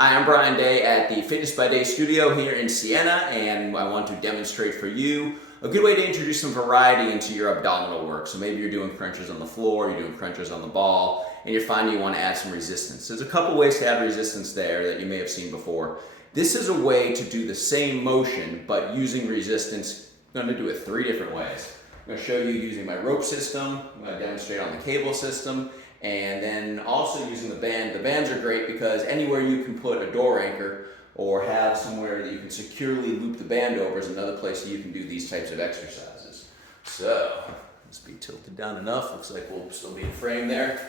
Hi, I'm Brian Day at the Fitness by Day studio here in Siena, and I want to demonstrate for you a good way to introduce some variety into your abdominal work. So maybe you're doing crunches on the floor, you're doing crunches on the ball, and you're finding you want to add some resistance. There's a couple ways to add resistance there that you may have seen before. This is a way to do the same motion, but using resistance. I'm going to do it 3 different ways. I'm going to show you using my rope system, I'm going to demonstrate on the cable system, and then also using the band. The bands are great because anywhere you can put a door anchor or have somewhere that you can securely loop the band over is another place that you can do these types of exercises. So, let's be tilted down enough. Looks like we'll still be in frame there.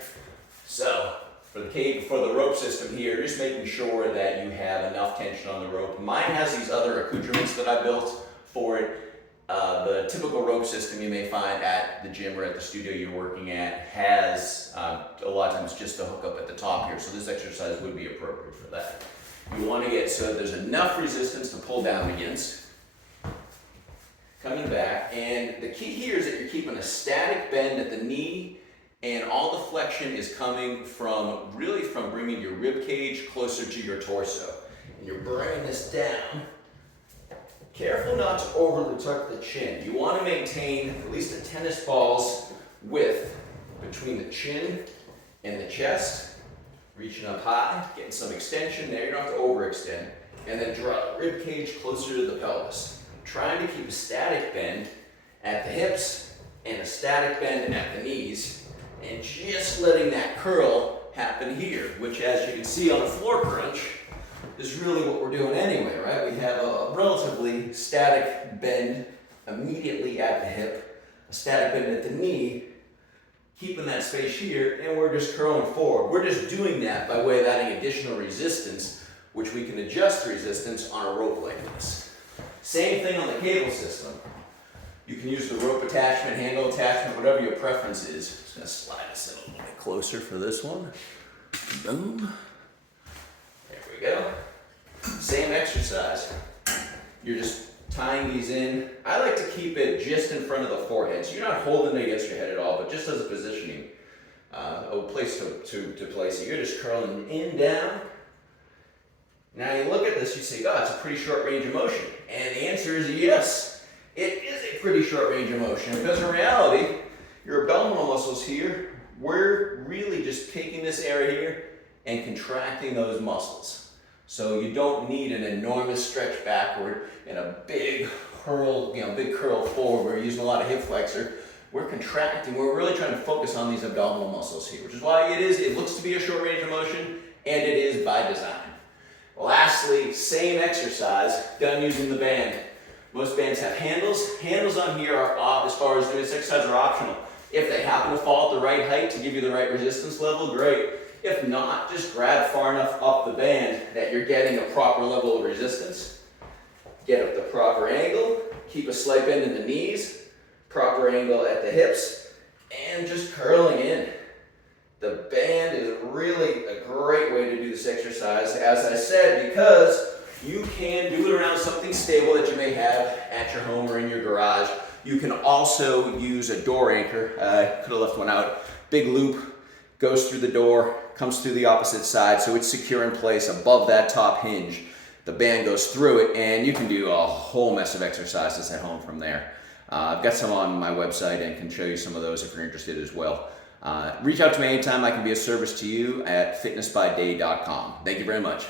So, for the rope system here, just making sure that you have enough tension on the rope. Mine has these other accoutrements that I built for it. The typical rope system you may find at the gym or at the studio you're working at has a lot of times just a hook up at the top here, so this exercise would be appropriate for that. You want to get so there's enough resistance to pull down against. Coming back, and the key here is that you're keeping a static bend at the knee, and all the flexion is coming from bringing your rib cage closer to your torso. And you're bringing this down. Careful not to overly tuck the chin. You want to maintain at least a tennis ball's width between the chin and the chest. Reaching up high, getting some extension there. You don't have to overextend. And then draw the rib cage closer to the pelvis. Trying to keep a static bend at the hips and a static bend at the knees. And just letting that curl happen here, which as you can see on a floor crunch, is really what we're doing anyway, right? We have a relatively static bend immediately at the hip, a static bend at the knee, keeping that space here, and we're just curling forward. We're just doing that by way of adding additional resistance, which we can adjust resistance on a rope like this. Same thing on the cable system. You can use the rope attachment, handle attachment, whatever your preference is. Just gonna slide this in a little bit closer for this one. Boom. There we go. Same exercise. You're just tying these in. I like to keep it just in front of the forehead, so you're not holding it against your head at all, but just as a positioning, a place to place it. You're just curling in, down. Now you look at this, you say, God, it's a pretty short range of motion. And the answer is yes, it is a pretty short range of motion, because in reality, your abdominal muscles here, we're really just taking this area here and contracting those muscles. So you don't need an enormous stretch backward and a big curl, big curl forward. We're using a lot of hip flexor. We're contracting. We're really trying to focus on these abdominal muscles here, which is why it looks to be a short range of motion, and it is by design. Lastly, same exercise done using the band. Most bands have handles. Handles on here are, as far as doing this exercise, are optional. If they happen to fall at the right height to give you the right resistance level, great. If not, just grab far enough up the band that you're getting a proper level of resistance. Get up the proper angle, keep a slight bend in the knees, proper angle at the hips, and just curling in. The band is really a great way to do this exercise, as I said, because you can do it around something stable that you may have at your home or in your garage. You can also use a door anchor. I could have left one out. Big loop, goes through the door, comes through the opposite side, so it's secure in place above that top hinge. The band goes through it, and you can do a whole mess of exercises at home from there. I've got some on my website and can show you some of those if you're interested as well. Reach out to me anytime. I can be of service to you at fitnessbyday.com. Thank you very much.